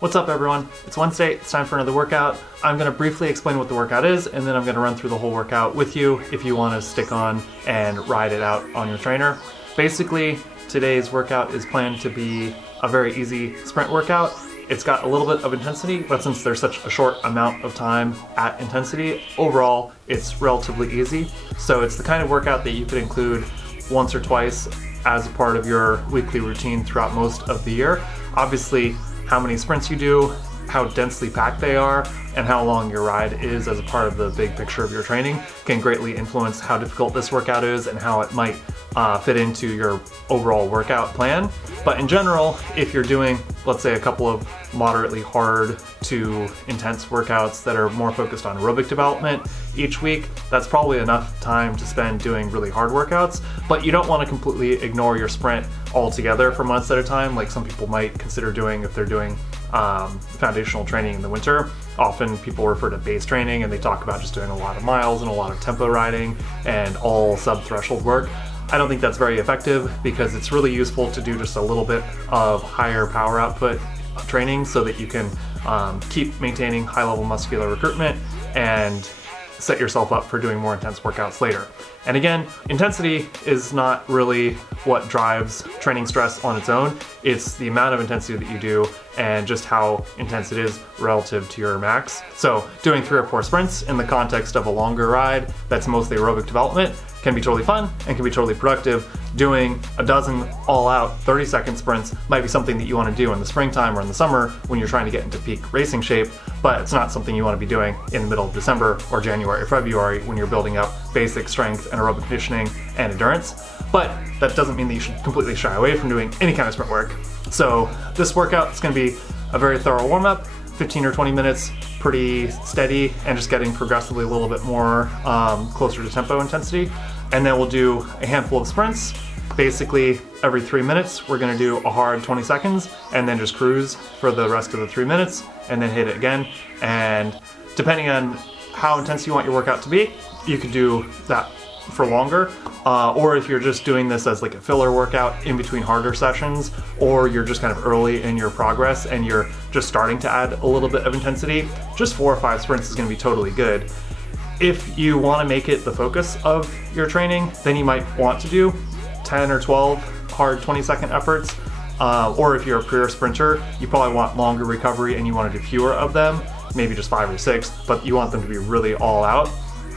What's up everyone? It's Wednesday, it's time for another workout. I'm going to briefly explain what the workout is, and then I'm going to run through the whole workout with you if you want to stick on and ride it out on your trainer. Basically, today's workout is planned to be a very easy sprint workout. It's got a little bit of intensity, but since there's such a short amount of time at intensity, overall it's relatively easy. So it's the kind of workout that you could include once or twice as a part of your weekly routine throughout most of the year. Obviously, how many sprints you do, how densely packed they are, and how long your ride is as a part of the big picture of your training can greatly influence how difficult this workout is and how it might fit into your overall workout plan. But in general, if you're doing, let's say, a couple of moderately hard to intense workouts that are more focused on aerobic development each week, that's probably enough time to spend doing really hard workouts. But you don't want to completely ignore your sprint altogether for months at a time, like some people might consider doing if they're doing foundational training in the winter. Often people refer to base training and they talk about just doing a lot of miles and a lot of tempo riding and all sub-threshold work. I don't think that's very effective because it's really useful to do just a little bit of higher power output training so that you can keep maintaining high-level muscular recruitment and set yourself up for doing more intense workouts later. And again, intensity is not really what drives training stress on its own. It's the amount of intensity that you do and just how intense it is relative to your max. So doing 3 or 4 sprints in the context of a longer ride that's mostly aerobic development can be totally fun and can be totally productive. Doing a dozen all-out 30-second sprints might be something that you want to do in the springtime or in the summer when you're trying to get into peak racing shape, but it's not something you want to be doing in the middle of December or January or February when you're building up basic strength and aerobic conditioning and endurance. But that doesn't mean that you should completely shy away from doing any kind of sprint work. So this workout is going to be a very thorough warm-up, 15 or 20 minutes, pretty steady, and just getting progressively a little bit more closer to tempo intensity. And then we'll do a handful of sprints. Basically, every 3 minutes, we're gonna do a hard 20 seconds and then just cruise for the rest of the 3 minutes and then hit it again. And depending on how intense you want your workout to be, you could do that for longer. Or if you're just doing this as like a filler workout in between harder sessions, or you're just kind of early in your progress and you're just starting to add a little bit of intensity, just 4 or 5 sprints is gonna be totally good. If you want to make it the focus of your training, then you might want to do 10 or 12 hard 20-second efforts. Or if you're a pure sprinter, you probably want longer recovery and you want to do fewer of them, maybe just 5 or 6, but you want them to be really all out.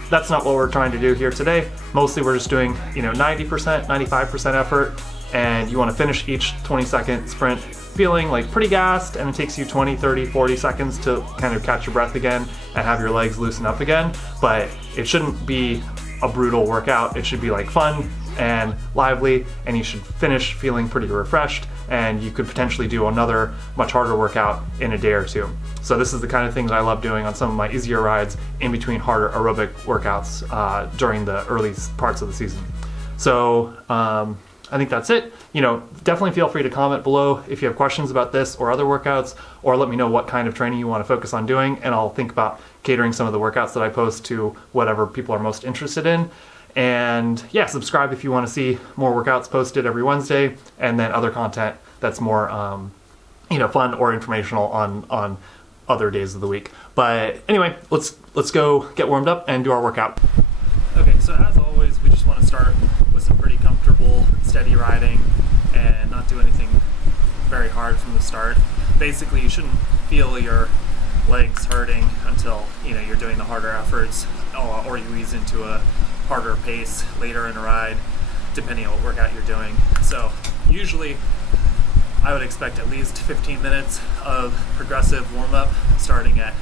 That's not what we're trying to do here today. Mostly we're just doing 90%, 95% effort, and you want to finish each 20-second sprint feeling like pretty gassed, and it takes you 20, 30, 40 seconds to kind of catch your breath again and have your legs loosen up again. But it shouldn't be a brutal workout. It should be like fun and lively, and you should finish feeling pretty refreshed, and you could potentially do another much harder workout in a day or two. So this is the kind of thing that I love doing on some of my easier rides in between harder aerobic workouts during the early parts of the season. So I think that's it. Definitely feel free to comment below if you have questions about this or other workouts, or let me know what kind of training you want to focus on doing, and I'll think about catering some of the workouts that I post to whatever people are most interested in. And yeah, subscribe if you want to see more workouts posted every Wednesday, and then other content that's more fun or informational on other days of the week. But anyway, let's go get warmed up and do our workout. Okay, so as always, we just want to start with some pretty comfortable, steady riding and not do anything very hard from the start. Basically, you shouldn't feel your legs hurting until you're doing the harder efforts, or you ease into a harder pace later in a ride, depending on what workout you're doing. So usually I would expect at least 15 minutes of progressive warm-up, starting at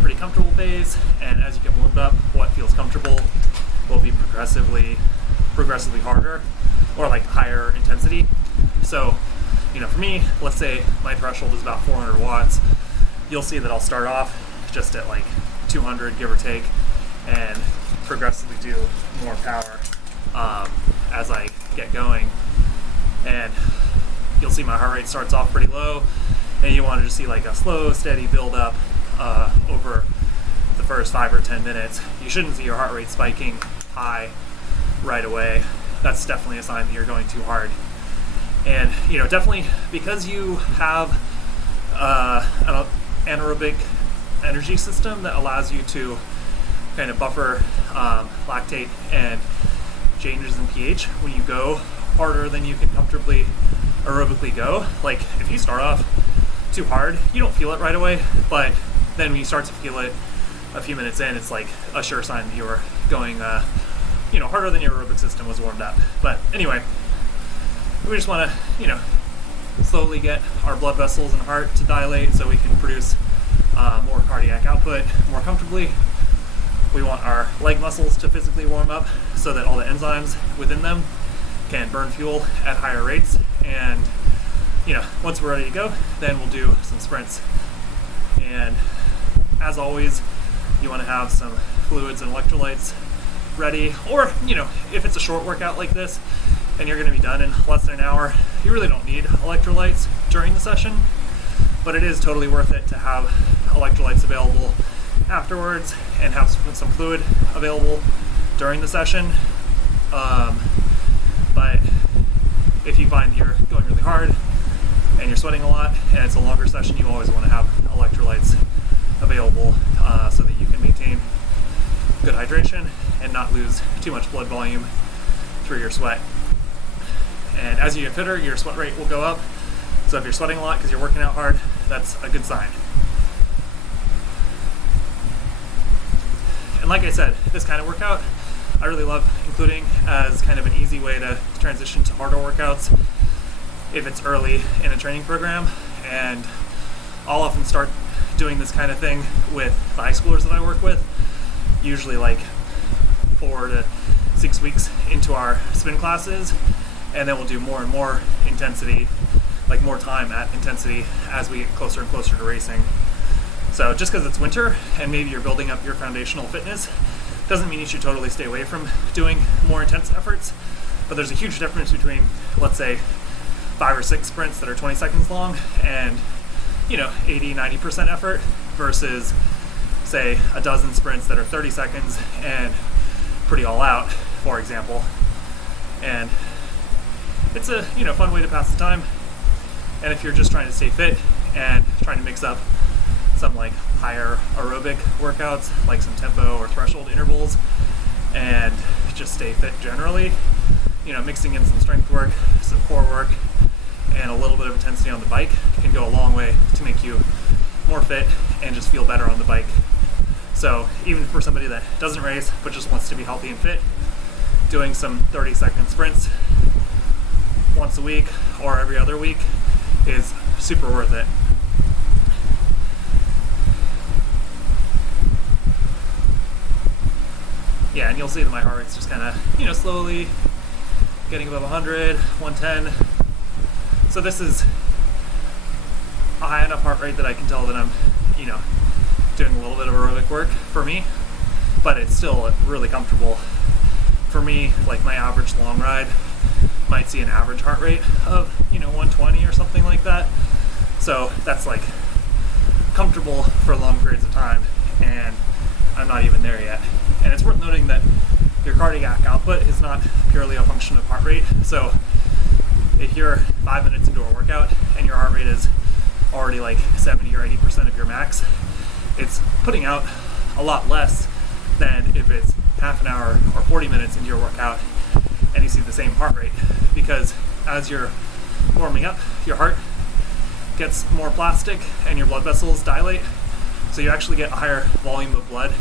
pretty comfortable pace, and as you get warmed up, what feels comfortable will be progressively harder or like higher intensity. So for me, let's say my threshold is about 400 watts. You'll see that I'll start off just at like 200, give or take, and progressively do more power as I get going. And you'll see my heart rate starts off pretty low, and you want to just see like a slow, steady build up over the first 5 or 10 minutes. You shouldn't see your heart rate spiking high right away. That's definitely a sign that you're going too hard. And definitely because you have an anaerobic energy system that allows you to kind of buffer lactate and changes in pH when you go harder than you can comfortably aerobically go. Like if you start off too hard, you don't feel it right away, but then when you start to feel it a few minutes in, it's like a sure sign that you're going harder than your aerobic system was warmed up. But anyway, we just want to slowly get our blood vessels and heart to dilate so we can produce more cardiac output more comfortably. We want our leg muscles to physically warm up so that all the enzymes within them can burn fuel at higher rates. And once we're ready to go, then we'll do some sprints. And as always, you want to have some fluids and electrolytes ready. Or if it's a short workout like this and you're going to be done in less than an hour, you really don't need electrolytes during the session, but it is totally worth it to have electrolytes available afterwards and have some fluid available during the session. But if you find you're going really hard and you're sweating a lot and it's a longer session, you always want to have electrolytes available so that you can maintain good hydration and not lose too much blood volume through your sweat. And as you get fitter, your sweat rate will go up. So if you're sweating a lot because you're working out hard, that's a good sign. And like I said, this kind of workout I really love including as kind of an easy way to transition to harder workouts if it's early in a training program. And I'll often start doing this kind of thing with the high schoolers that I work with, usually like 4 to 6 weeks into our spin classes, and then we'll do more and more intensity, like more time at intensity as we get closer and closer to racing. So just because it's winter and maybe you're building up your foundational fitness doesn't mean you should totally stay away from doing more intense efforts, but there's a huge difference between, let's say, 5 or 6 sprints that are 20 seconds long and 80-90% effort versus say a dozen sprints that are 30 seconds and pretty all out, for example. And it's a fun way to pass the time. And if you're just trying to stay fit and trying to mix up some like higher aerobic workouts, like some tempo or threshold intervals, and just stay fit generally, mixing in some strength work, some core work, and a little bit of intensity on the bike can go a long way to make you more fit and just feel better on the bike. So even for somebody that doesn't race but just wants to be healthy and fit, doing some 30-second sprints once a week or every other week is super worth it. Yeah, and you'll see that my heart rate's just kind of, slowly getting above 100, 110. So this is a high enough heart rate that I can tell that I'm, doing a little bit of aerobic work for me, but it's still really comfortable. For me, like my average long ride might see an average heart rate of, 120 or something like that. So that's like comfortable for long periods of time, and I'm not even there yet. And it's worth noting that your cardiac output is not purely a function of heart rate. So if you're 5 minutes into a workout and your heart rate is already like 70 or 80% of your max, it's putting out a lot less than if it's half an hour or 40 minutes into your workout and you see the same heart rate. Because as you're warming up, your heart gets more plastic and your blood vessels dilate, so you actually get a higher volume of blood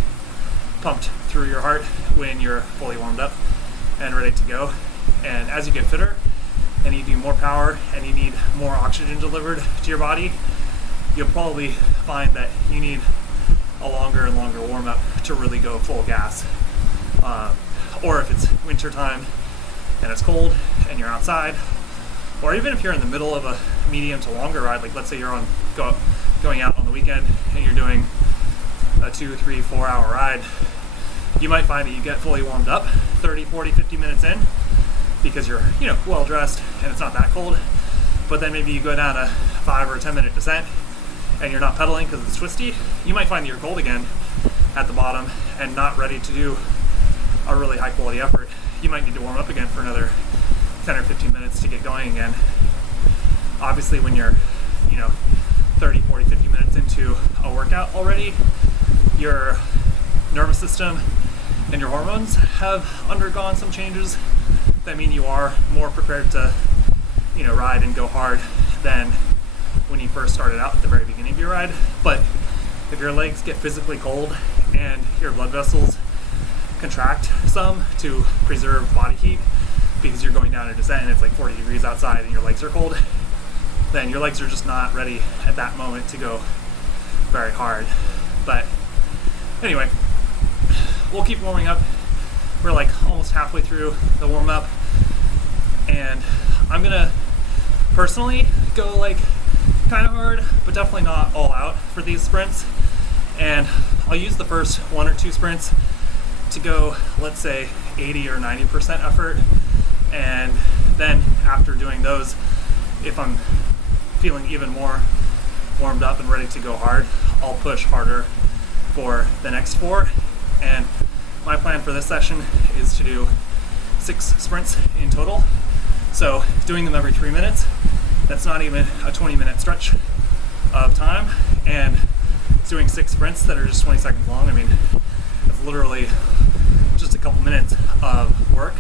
pumped through your heart when you're fully warmed up and ready to go. And as you get fitter and you do more power and you need more oxygen delivered to your body, you'll probably find that you need a longer and longer warm up to really go full gas. Or if it's winter time and it's cold and you're outside, or even if you're in the middle of a medium to longer ride, like let's say you're going out on the weekend and you're doing a 2, 3, 4 hour ride, you might find that you get fully warmed up 30, 40, 50 minutes in because you're well dressed and it's not that cold. But then maybe you go down a 5 or 10 minute descent and you're not pedaling because it's twisty. You might find that you're cold again at the bottom and not ready to do a really high quality effort. You might need to warm up again for another 10 or 15 minutes to get going again. Obviously when you're 30, 40, 50 minutes into a workout already, your nervous system and your hormones have undergone some changes that mean you are more prepared to, ride and go hard than when you first started out at the very beginning of your ride. But if your legs get physically cold and your blood vessels contract some to preserve body heat because you're going down a descent and it's like 40 degrees outside and your legs are cold, then your legs are just not ready at that moment to go very hard. But anyway, we'll keep warming up. We're like almost halfway through the warm up, and I'm gonna personally go like kind of hard, but definitely not all out for these sprints. And I'll use the first 1 or 2 sprints to go, let's say 80 or 90% effort. And then after doing those, if I'm feeling even more warmed up and ready to go hard, I'll push harder for the next 4. And my plan for this session is to do 6 sprints in total. So doing them every 3 minutes, that's not even a 20-minute stretch of time. And it's doing 6 sprints that are just 20 seconds long. I mean, it's literally just a couple minutes of work.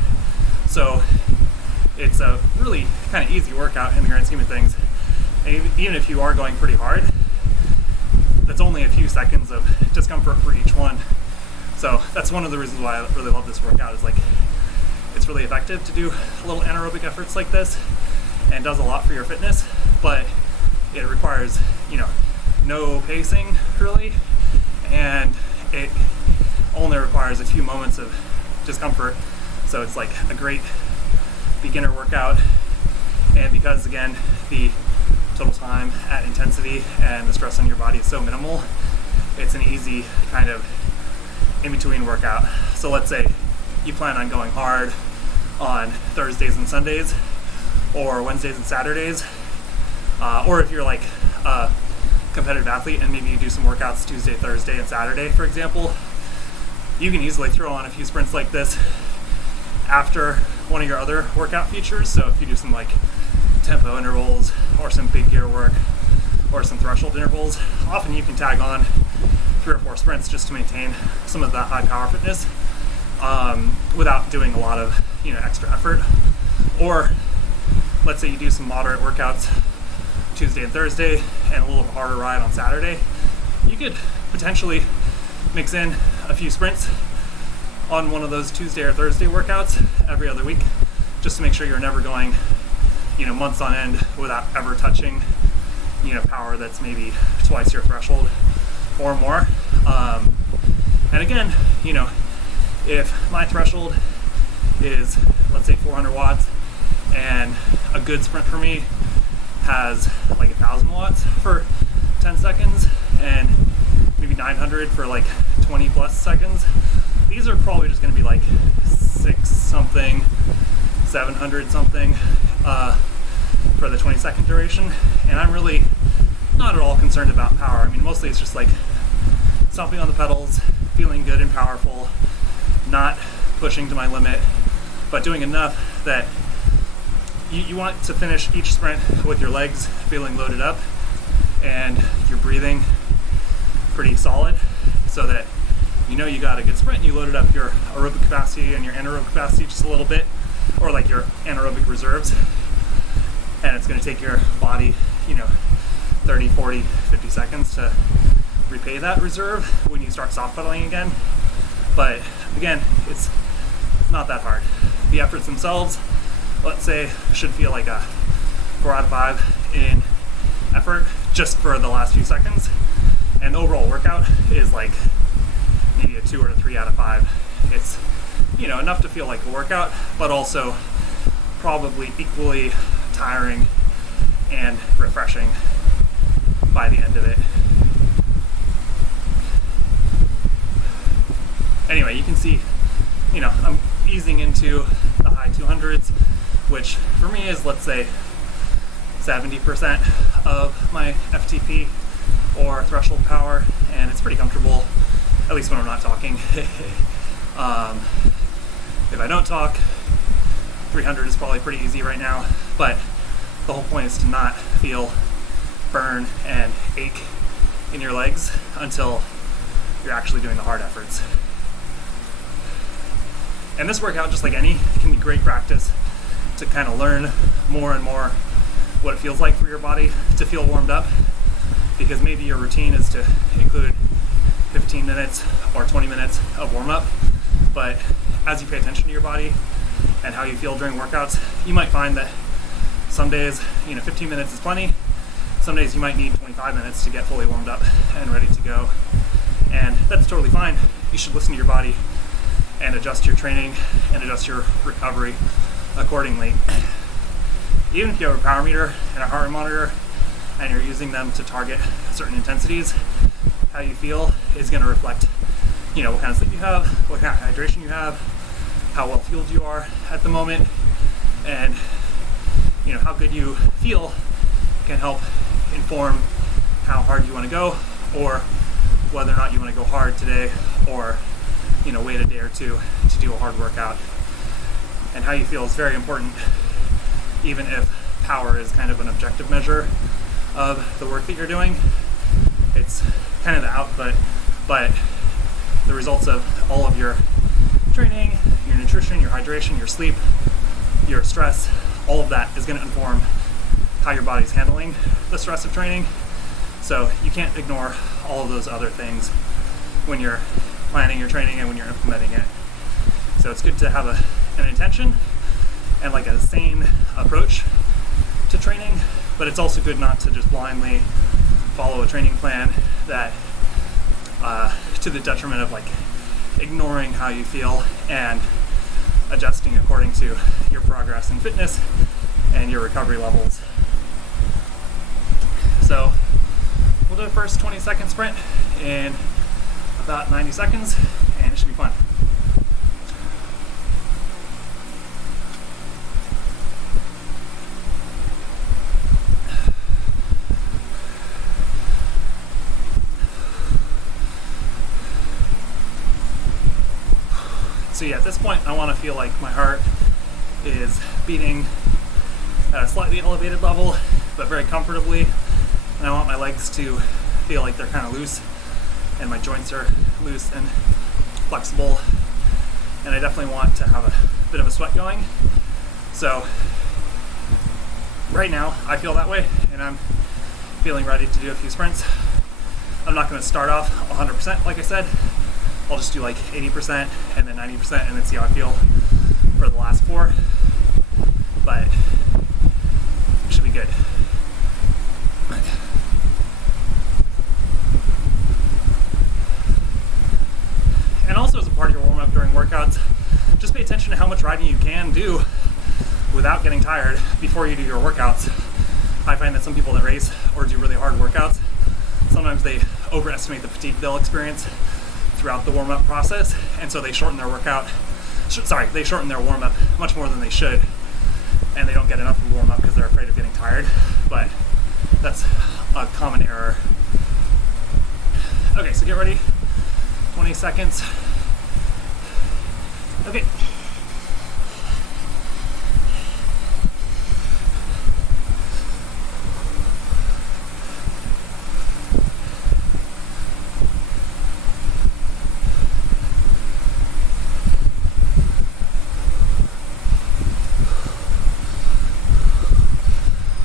So it's a really kind of easy workout in the grand scheme of things. And even if you are going pretty hard, that's only a few seconds of discomfort for each one. So that's one of the reasons why I really love this workout, is like it's really effective to do little anaerobic efforts like this and does a lot for your fitness, but it requires, no pacing really, and it only requires a few moments of discomfort. So it's like a great beginner workout. And because again, the total time at intensity and the stress on your body is so minimal, it's an easy kind of in-between workout. So let's say you plan on going hard on Thursdays and Sundays, or Wednesdays and Saturdays, or if you're like a competitive athlete and maybe you do some workouts Tuesday, Thursday, and Saturday, for example, you can easily throw on a few sprints like this after one of your other workout features. So if you do some like tempo intervals or some big gear work or some threshold intervals, often you can tag on 3 or 4 sprints just to maintain some of that high power fitness without doing a lot of extra effort. Or let's say you do some moderate workouts Tuesday and Thursday and a little bit harder ride on Saturday, you could potentially mix in a few sprints on one of those Tuesday or Thursday workouts every other week, just to make sure you're never going months on end without ever touching power that's maybe twice your threshold or more. And again, if my threshold is, let's say, 400 watts, and a good sprint for me has like 1,000 watts for 10 seconds, and maybe 900 for like 20 plus seconds, these are probably just going to be like 6 something, 700 something for the 20-second duration. And I'm really not at all concerned about power. I mean, mostly it's just like stomping on the pedals, feeling good and powerful, not pushing to my limit, but doing enough that you want to finish each sprint with your legs feeling loaded up and you're breathing pretty solid, so that you got a good sprint and you loaded up your aerobic capacity and your anaerobic capacity just a little bit, or like your anaerobic reserves. And it's going to take your body 30, 40, 50 seconds to repay that reserve when you start soft pedaling again. But again, it's not that hard. The efforts themselves, let's say, should feel like a 4 out of 5 in effort just for the last few seconds. And the overall workout is like maybe a 2 or a 3 out of 5. It's enough to feel like a workout, but also probably equally tiring and refreshing by the end of it. Anyway, you can see, I'm easing into the high 200s, which for me is, let's say, 70% of my FTP or threshold power, and it's pretty comfortable, at least when I'm not talking. If I don't talk, 300 is probably pretty easy right now, but the whole point is to not feel burn and ache in your legs until you're actually doing the hard efforts. And this workout, just like any, can be great practice to kind of learn more and more what it feels like for your body to feel warmed up, because maybe your routine is to include 15 minutes or 20 minutes of warm-up, but as you pay attention to your body and how you feel during workouts, you might find that some days, 15 minutes is plenty. Some days you might need 25 minutes to get fully warmed up and ready to go. And that's totally fine. You should listen to your body and adjust your training and adjust your recovery accordingly. Even if you have a power meter and a heart rate monitor and you're using them to target certain intensities, how you feel is going to reflect, what kind of sleep you have, what kind of hydration you have, how well fueled you are at the moment, and how good you feel can help inform how hard you want to go, or whether or not you want to go hard today, or wait a day or two to do a hard workout. And how you feel is very important, even if power is kind of an objective measure of the work that you're doing. It's kind of the output, but the results of all of your training, your nutrition, your hydration, your sleep, your stress, all of that is going to inform how your body's handling the stress of training. So you can't ignore all of those other things when you're planning your training and when you're implementing it. So it's good to have an intention and like a sane approach to training, but it's also good not to just blindly follow a training plan that to the detriment of like ignoring how you feel and adjusting according to your progress in fitness and your recovery levels. So we'll do a first 20-second sprint in about 90 seconds, and it should be fun. So yeah, at this point I want to feel like my heart is beating at a slightly elevated level, but very comfortably. And I want my legs to feel like they're kind of loose, and my joints are loose and flexible. And I definitely want to have a bit of a sweat going. So right now I feel that way, and I'm feeling ready to do a few sprints. I'm not going to start off 100% like I said. I'll just do like 80% and then 90% and then see how I feel for the last 4. But it should be good. And also, as a part of your warm-up during workouts, just pay attention to how much riding you can do without getting tired before you do your workouts. I find that some people that race or do really hard workouts, sometimes they overestimate the fatigue they'll experience throughout the warm-up process, and so they shorten their warm-up much more than they should, and they don't get enough of a warm-up because they're afraid of getting tired. But that's a common error. Okay, so get ready. 20 seconds. Okay.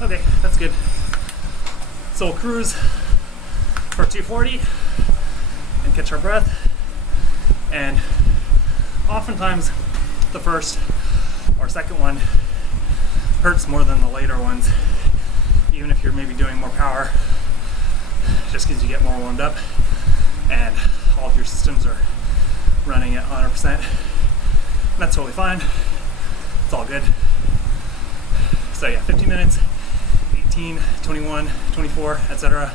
Okay, that's good. So we'll cruise for 240 and catch our breath. And oftentimes the first or second one hurts more than the later ones, even if you're maybe doing more power, just because you get more warmed up and all of your systems are running at 100%. And that's totally fine. It's all good. So yeah, 15 minutes, 18, 21, 24, etc.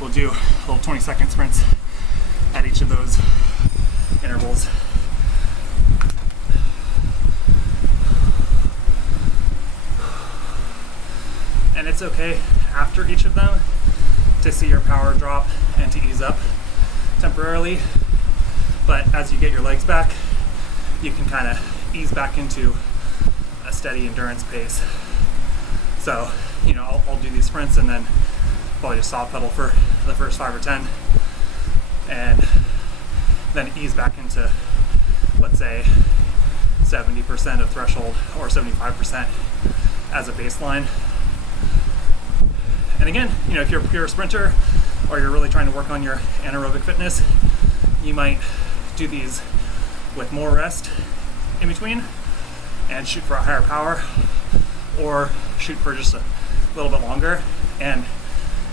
We'll do little 20-second sprints at each of those intervals. And it's okay after each of them to see your power drop and to ease up temporarily, but as you get your legs back, you can kind of ease back into a steady endurance pace. So, I'll do these sprints, and then probably just soft pedal for the first 5 or 10, and then ease back into, let's say, 70% of threshold or 75% as a baseline. And again, if you're a pure sprinter or you're really trying to work on your anaerobic fitness, you might do these with more rest in between and shoot for a higher power, or shoot for just a little bit longer. And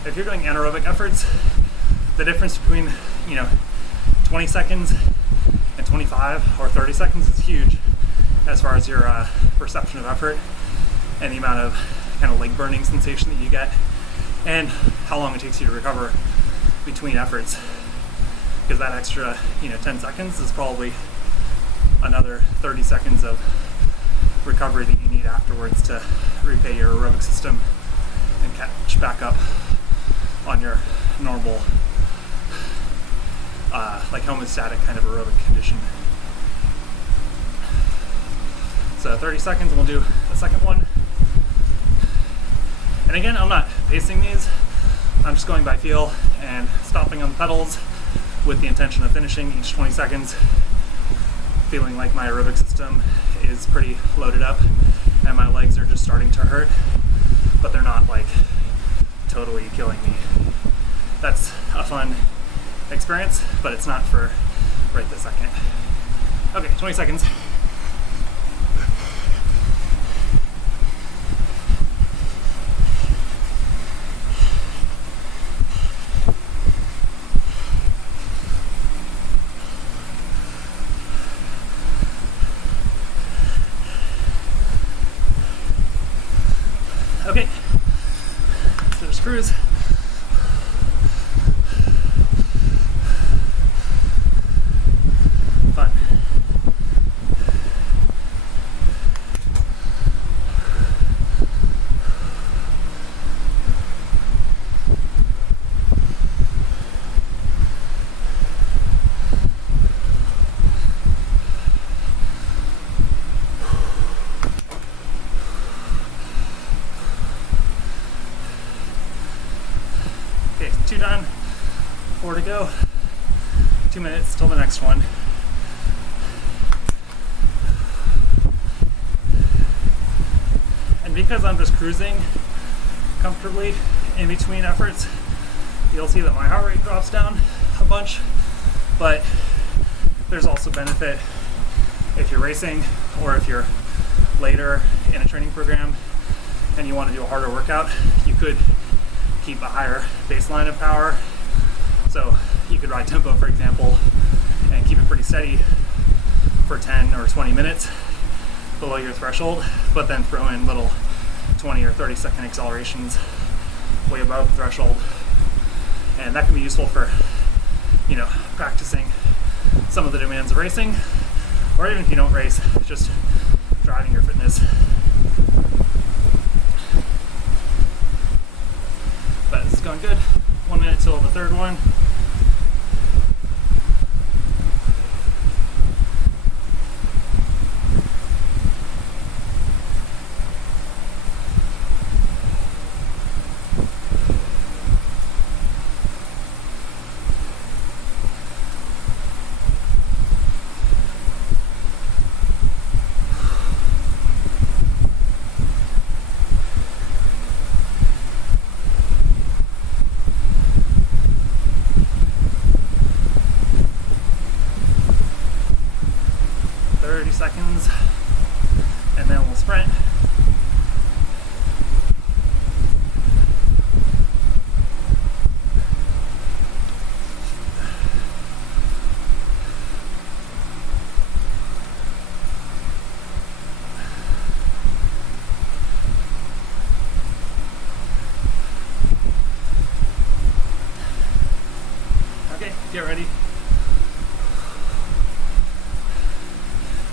if you're doing anaerobic efforts, the difference between 20 seconds and 25 or 30 seconds is huge as far as your perception of effort and the amount of kind of leg burning sensation that you get, and how long it takes you to recover between efforts. Because that extra 10 seconds is probably another 30 seconds of recovery that you need afterwards to repay your aerobic system and catch back up on your normal like homeostatic kind of aerobic condition. So 30 seconds and we'll do the second one. And again, I'm not pacing these, I'm just going by feel and stopping on the pedals with the intention of finishing each 20 seconds, feeling like my aerobic system is pretty loaded up and my legs are just starting to hurt, but they're not like totally killing me. That's a fun experience, but it's not for right this second. Okay, 20 seconds. Okay, so just cruise. Fun. Okay, 2 done, 4 to go, 2 minutes till the next one. And because I'm just cruising comfortably in between efforts, you'll see that my heart rate drops down a bunch, but there's also benefit if you're racing or if you're later in a training program and you want to do a harder workout. You could keep a higher baseline of power. So you could ride tempo, for example, and keep it pretty steady for 10 or 20 minutes below your threshold, but then throw in little 20 or 30 second accelerations way above the threshold. And that can be useful for, practicing some of the demands of racing, or even if you don't race, just driving your fitness. But this is going good. 1 minute till the third one. Seconds, and then we'll sprint. Okay, get ready.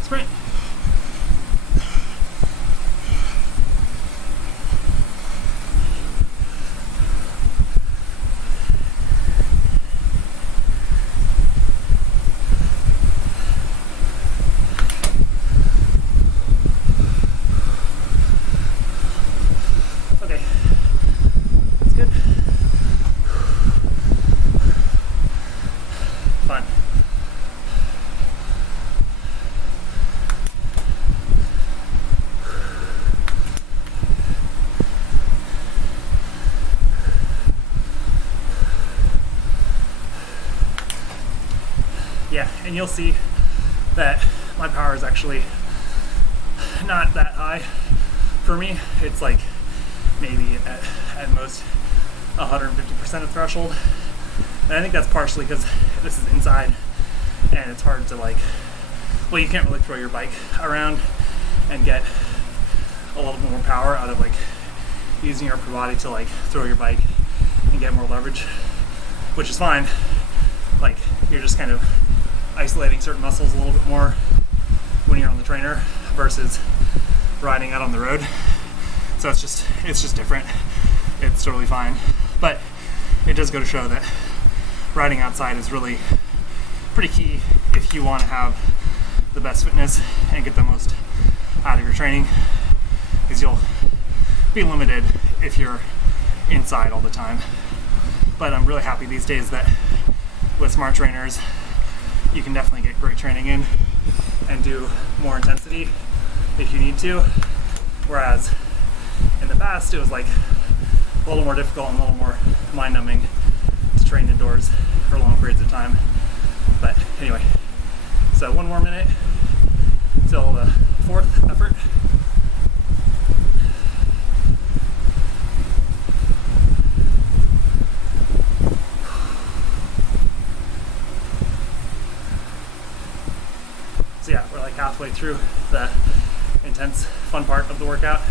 Sprint. Okay, that's good. Yeah, and you'll see that my power is actually not that high for me. It's like maybe at most 150% of threshold. And I think that's partially because this is inside and it's hard to like, well, you can't really throw your bike around and get a little bit more power out of like using your upper body to like throw your bike and get more leverage, which is fine. Like you're just kind of isolating certain muscles a little bit more when you're on the trainer versus riding out on the road. So it's just different. It's totally fine. But it does go to show that riding outside is really pretty key if you want to have the best fitness and get the most out of your training, because you'll be limited if you're inside all the time. But I'm really happy these days that with smart trainers you can definitely get great training in and do more intensity if you need to, whereas in the past it was like a little more difficult and a little more mind-numbing to train indoors for long periods of time. But anyway, so 1 more minute till the 4th effort. So yeah, we're like halfway through the intense fun part of the workout.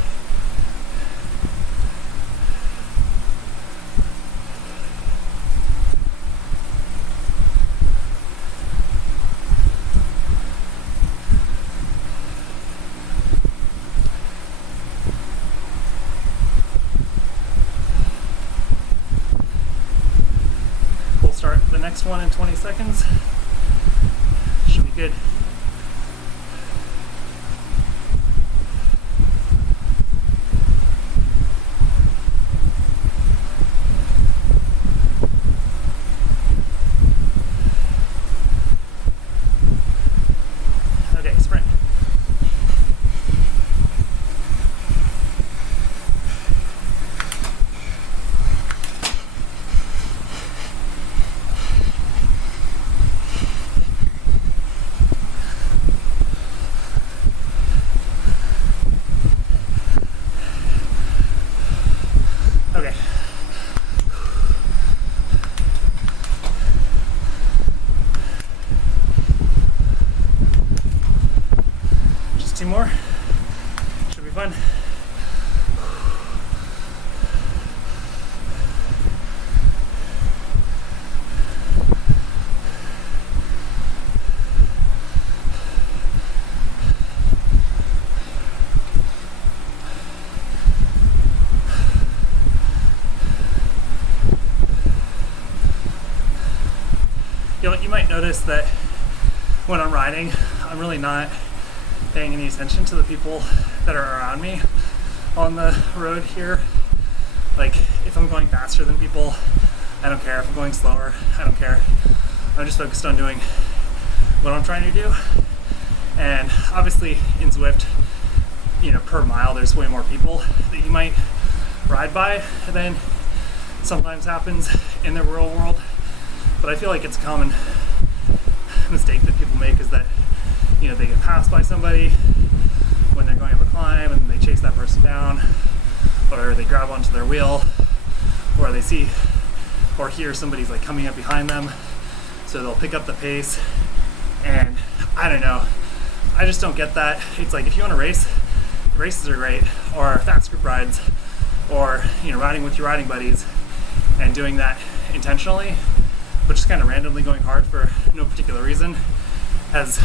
We'll start the next one in 20 seconds. Should be good. Okay, sprint. Okay. Just 2 more. Should be fun. You might notice that when I'm riding, I'm really not paying any attention to the people that are around me on the road here. Like, if I'm going faster than people, I don't care. If I'm going slower, I don't care. I'm just focused on doing what I'm trying to do. And obviously in Zwift, per mile, there's way more people that you might ride by than sometimes happens in the real world. But I feel like it's a common mistake that people make is that, they get passed by somebody when they're going up a climb and they chase that person down, or they grab onto their wheel, or they see or hear somebody's like coming up behind them, so they'll pick up the pace. And I don't know, I just don't get that. It's like, if you want to race, races are great, or fast group rides, or riding with your riding buddies and doing that intentionally, but just kind of randomly going hard for no particular reason has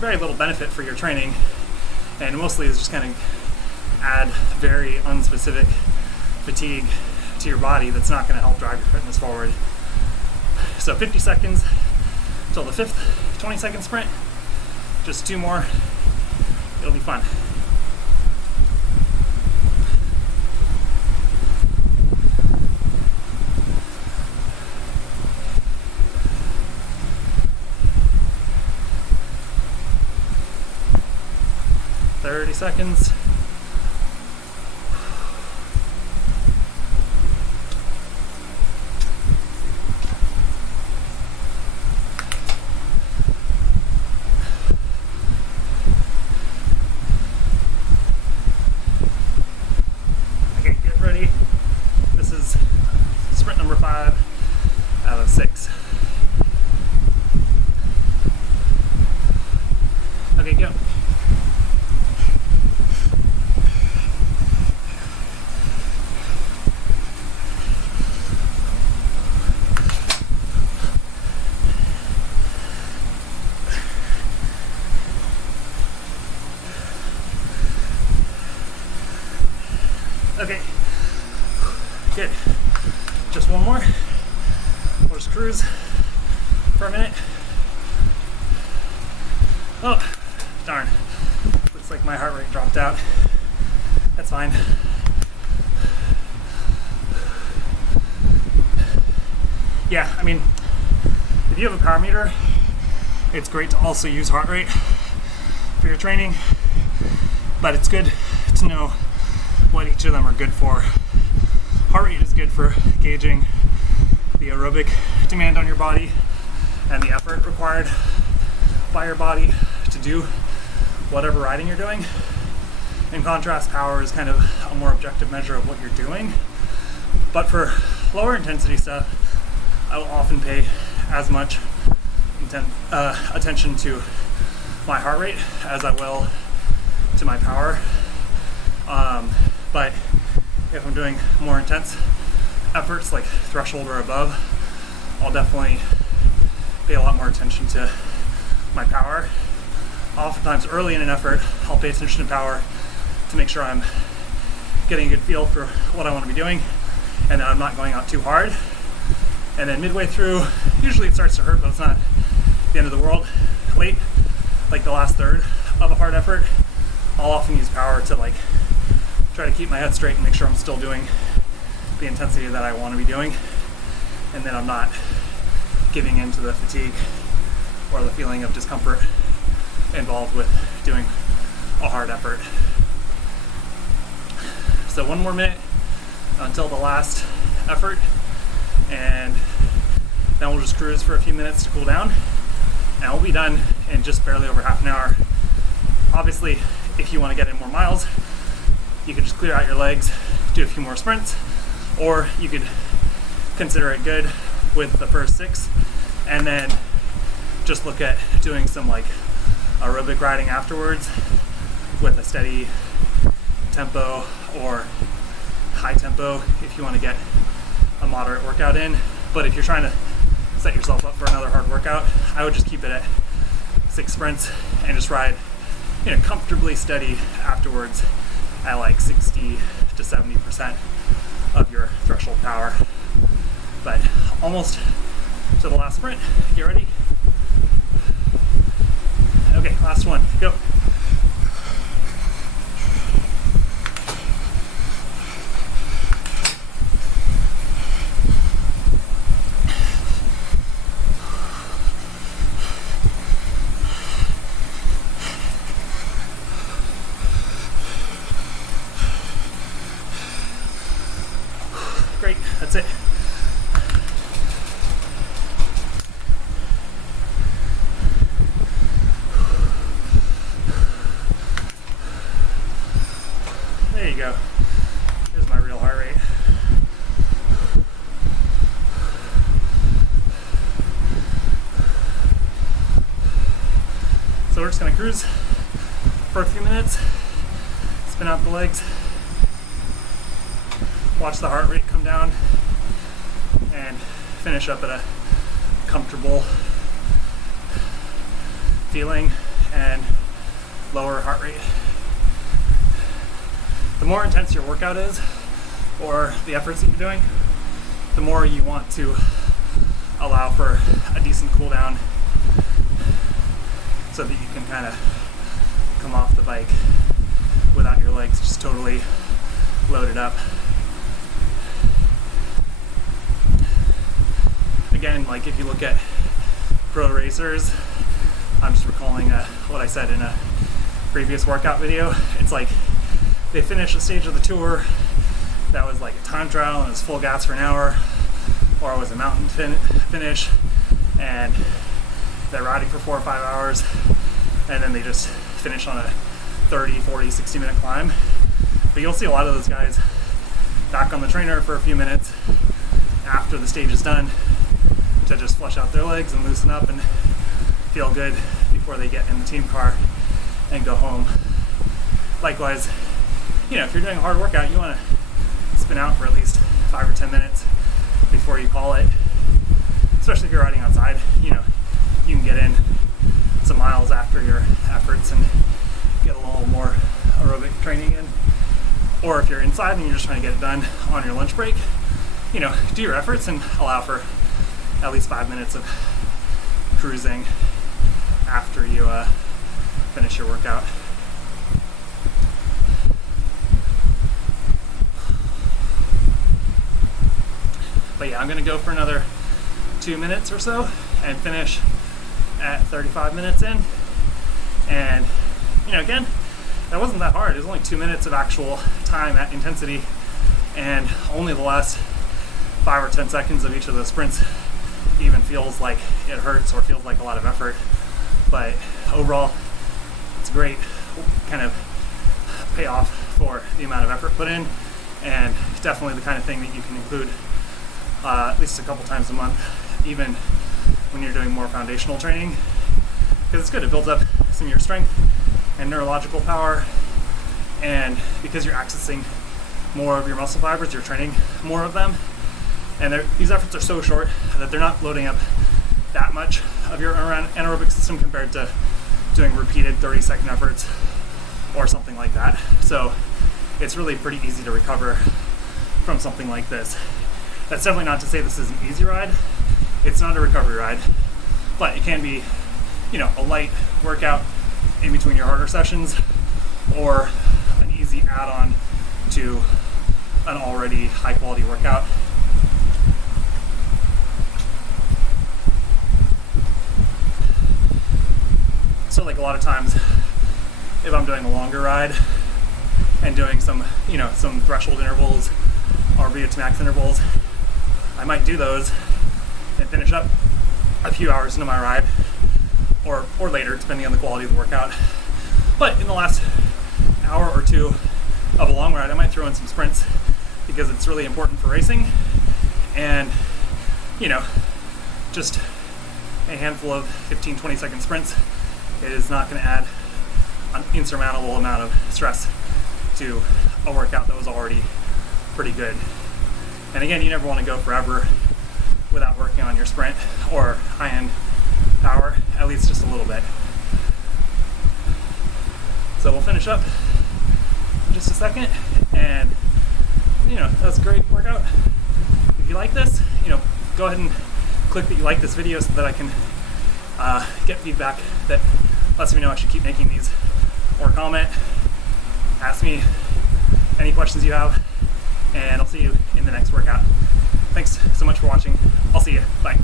very little benefit for your training, and mostly is just kind of add very unspecific fatigue to your body that's not going to help drive your fitness forward. So 50 seconds till the 5th 20-second sprint. Just 2 more. It'll be fun. Seconds. 6. Okay, go. Okay, good. Just one more. We'll just cruise for a minute. Oh, darn. Looks like my heart rate dropped out. That's fine. Yeah, I mean, if you have a power meter, it's great to also use heart rate for your training, but it's good to know what each of them are good for. Heart rate is good for gauging the aerobic demand on your body and the effort required by your body to do whatever riding you're doing. In contrast, power is kind of a more objective measure of what you're doing. But for lower intensity stuff, I will often pay as much attention to my heart rate as I will to my power. But if I'm doing more intense efforts like threshold or above, I'll definitely pay a lot more attention to my power. Oftentimes early in an effort, I'll pay attention to power to make sure I'm getting a good feel for what I want to be doing and that I'm not going out too hard. And then midway through, usually it starts to hurt, but it's not the end of the world. Late, like the last third of a hard effort, I'll often use power to like try to keep my head straight and make sure I'm still doing the intensity that I want to be doing, and then I'm not giving in to the fatigue or the feeling of discomfort involved with doing a hard effort. So one more minute until the last effort, and then we'll just cruise for a few minutes to cool down, and we'll be done in just barely over half an hour. Obviously, if you want to get in more miles, you could just clear out your legs, do a few more sprints, or you could consider it good with the first 6 and then just look at doing some like aerobic riding afterwards with a steady tempo or high tempo if you want to get a moderate workout in. But if you're trying to set yourself up for another hard workout, I would just keep it at 6 sprints and just ride, comfortably steady afterwards at like 60 to 70% of your threshold power. But almost to the last sprint. Get ready? Okay, last one. Go. Great, that's it. There you go. Here's my real heart rate. So we're just gonna cruise for a few minutes, spin out the legs, watch the heart rate come down, and finish up at a comfortable feeling and lower heart rate. The more intense your workout is, or the efforts that you're doing, the more you want to allow for a decent cool down so that you can kind of come off the bike without your legs just totally loaded up. Again, like if you look at pro racers, I'm just recalling what I said in a previous workout video. It's like they finish a stage of the tour that was like a time trial and it was full gas for an hour, or it was a mountain finish and they're riding for 4 or 5 hours, and then they just finish on a 30, 40, 60 minute climb. But you'll see a lot of those guys back on the trainer for a few minutes after the stage is done, to just flush out their legs and loosen up and feel good before they get in the team car and go home. Likewise, if you're doing a hard workout, you want to spin out for at least 5 or 10 minutes before you call it. Especially if you're riding outside, you can get in some miles after your efforts and get a little more aerobic training in. Or if you're inside and you're just trying to get it done on your lunch break, do your efforts and allow for at least 5 minutes of cruising after you finish your workout. But yeah, I'm going to go for another 2 minutes or so and finish at 35 minutes in. And, again, that wasn't that hard. It was only 2 minutes of actual time at intensity, and only the last 5 or 10 seconds of each of those sprints even feels like it hurts or feels like a lot of effort. But overall, it's a great kind of payoff for the amount of effort put in, and definitely the kind of thing that you can include at least a couple times a month, even when you're doing more foundational training, because it's good. It builds up some of your strength and neurological power, and because you're accessing more of your muscle fibers, you're training more of them, and these efforts are so short that they're not loading up that much of your anaerobic system compared to doing repeated 30-second efforts or something like that. So it's really pretty easy to recover from something like this. That's definitely not to say this is an easy ride. It's not a recovery ride, but it can be, a light workout in between your harder sessions, or an easy add-on to an already high-quality workout. So like a lot of times, if I'm doing a longer ride and doing some threshold intervals or VO2 max intervals, I might do those and finish up a few hours into my ride, or later, depending on the quality of the workout. But in the last hour or two of a long ride, I might throw in some sprints because it's really important for racing. And, just a handful of 15-20 second sprints is not going to add an insurmountable amount of stress to a workout that was already pretty good. And again, you never want to go forever without working on your sprint or high-end power, at least just a little bit. So we'll finish up in just a second, and that was a great workout. If you like this, go ahead and click that you like this video so that I can get feedback that lets me know I should keep making these, or comment, ask me any questions you have, and I'll see you in the next workout. Thanks so much for watching. I'll see you. Bye.